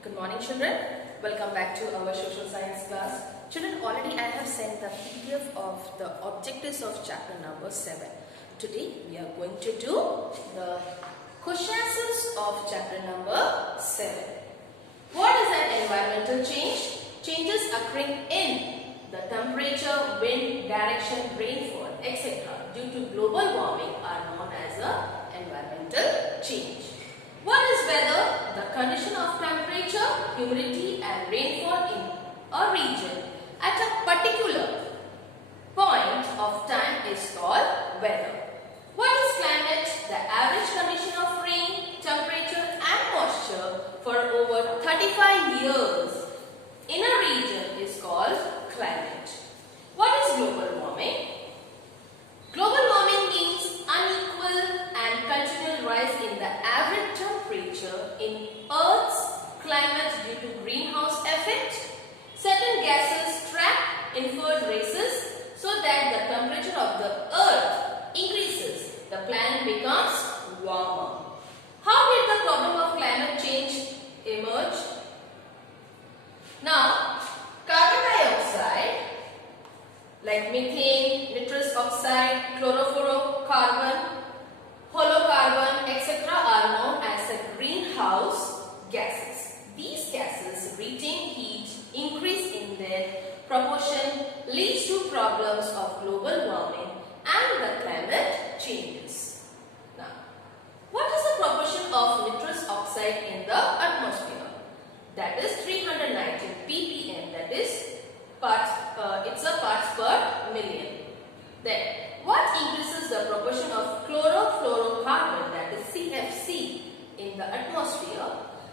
Good morning, children. Welcome back to our social science class. Children, already I have sent the PDF of the objectives of chapter number 7. Today we are going to do the questions of chapter number 7. What is an environmental change? Changes occurring in the temperature, wind, direction, rainfall, etc. due to global warming are known as an environmental change. What is weather? The condition of temperature, humidity and rainfall in a region at a particular point of time is called weather. What is climate? The average condition of rain, temperature and moisture for over 35 years in a region is called climate. What is global warming? Global warming means unequal and continual rise in the average temperature in Earth's climate due to greenhouse effect. Certain gases trap inferred races so that the temperature of the Earth increases. The planet becomes warmer. How did the problem of climate change emerge? Now, carbon dioxide like methane, nitrous oxide, chlorofluorocarbon, halocarbon, etc. are known as the greenhouse gases. These gases retain heat, increase in their proportion, leads to problems of global warming and the climate changes. Now, what is the proportion of nitrous oxide in the atmosphere? That is 319 ppm, that is it's a parts per million. Then, what increases the proportion of chlorofluorocarbon, that is CFC, in the atmosphere?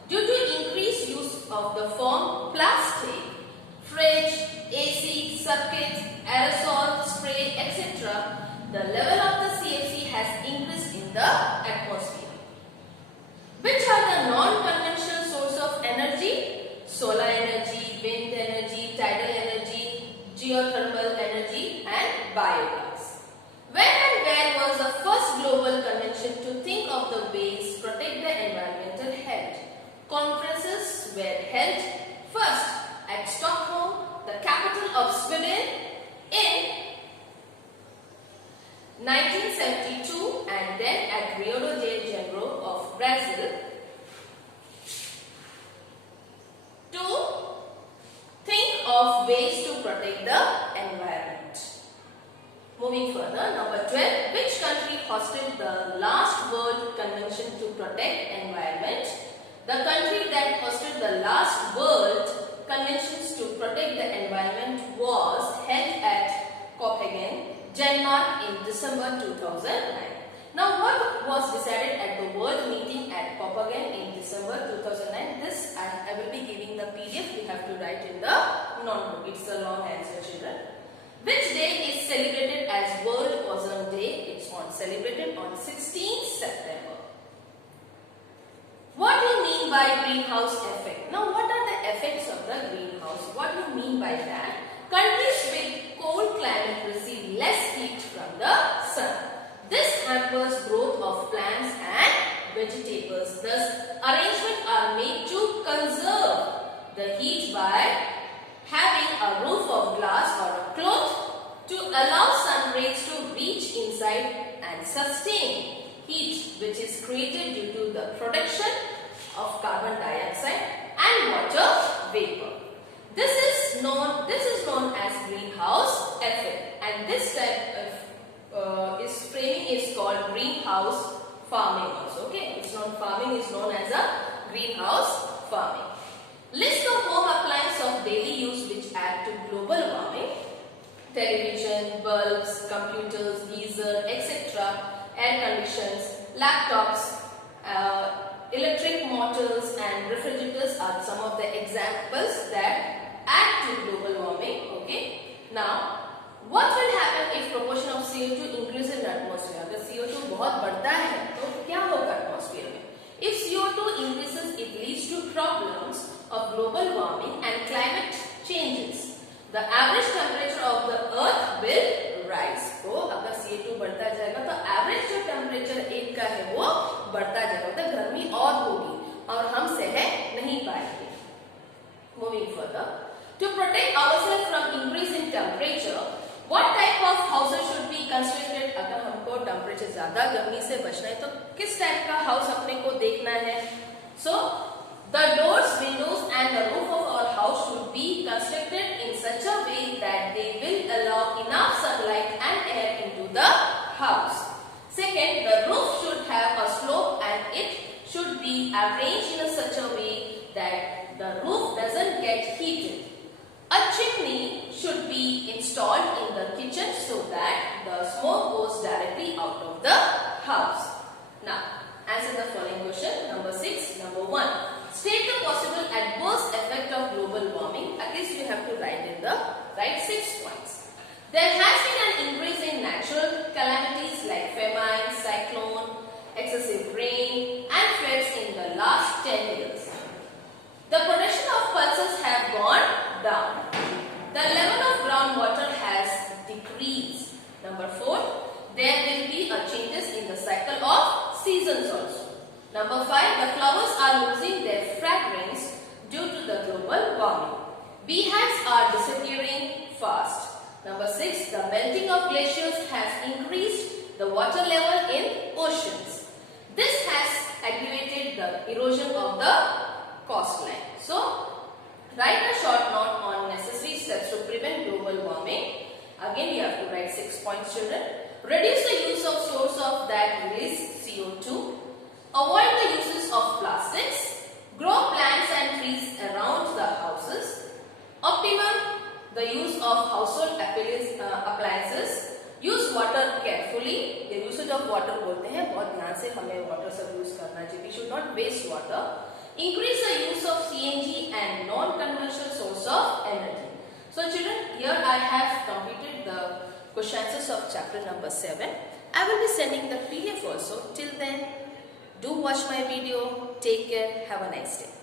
Due to increased use of the foam, plastic, fridge, AC, circuits, aerosol, spray, etc., the level of the CFC has increased in the atmosphere. Which are the non-conventional sources of energy? Solar energy, wind energy, tidal energy, geothermal energy and biogas. When and where was the first global convention to think of the ways protect the environmental health? Conferences were held first at Stockholm, the capital of Sweden, in 1972 and then at Rio de Janeiro of Brazil to think of ways to protect the environment. Moving further, number 12. Which country hosted the last World Convention to protect environment? The country that hosted the last World Conventions to protect the environment was held at Copenhagen, Denmark in December 2009. Now, what was decided at the World Meeting at Copenhagen in December 2009? This I will be giving the PDF. We have to write in the notebook. It's a long answer, children. Which day is celebrated as World Ozone Day? It's celebrated on 16th September. What do you mean by greenhouse effect? Now, what are the effects of the greenhouse? What do you mean by that? Countries with cold climate receive less heat from the sun. This hampers growth of plants and vegetables. Thus, arrangements are made to conserve the heat by having a roof of glass or a cloth to allow sun rays to reach inside and sustain heat, which is created due to the production of carbon dioxide and water vapor. This is known as greenhouse effect, and this type of framing is called greenhouse farming also. Okay, it's not farming is known as a greenhouse farming. List the home appliances of daily use which add to global warming: television, bulbs, computers, geyser, etc., air conditioners, laptops, electric motors and refrigerators are some of the examples that add to global warming. Okay. Now, what will happen if proportion of CO2 increases in the atmosphere? अगर CO2 बहुत बढ़ता है तो क्या होगा atmosphere में? If CO2 increases, it leads to problems of global warming and climate changes. The average temperature of the earth will rise. तो अगर CO2 बढ़ता जाएगा तो average जो temperature एक का है वो बढ़ता जाएगा, तो गर्मी और होगी और हम सह नहीं पाएंगे. टेम्परेचर ज्यादा, गर्मी से बचना है तो किस टाइप का हाउस अपने को देखना है? सो the doors, windows and the roof of our house should be constructed in such a way that they will allow enough sunlight and air into the house. Second, the roof should have a slope and it should be arranged in such a way that the roof doesn't get heated. A chimney should be installed in the kitchen so that the smoke goes directly out of the house. Now, answer the following question. Number 6. Number 1. State the possible adverse effect of global warming. At least you have to write in the right 6 points. There has been an increase in natural calamities like famine, cyclone, excessive rain and floods in the last 10 years. The production of pulses have gone down. The level of groundwater has decreased. Number 4. There will be a changes in the cycle of seasons also. Number 5. The flowers are losing their fragrance due to the global warming. Beehives are disappearing fast. Number 6. The melting of glaciers has increased the water level in oceans. This has aggravated the erosion of the coastline. So, write a short note on necessary steps to prevent global warming. Again, you have to write 6 points, children. Reduce the use of source of that release CO2. Avoid the uses of plastics. Grow plants and trees around the houses. Optimum the use of household appliances. Use water carefully. The usage of water बोलते हैं, बहुत ध्यान से हमें water सब use करना चाहिए. We should not waste water. Increase the use of CNG and non-conventional source of energy. So children, here I have completed the question answers of chapter number 7. I will be sending the PDF also. Till then, do watch my video. Take care. Have a nice day.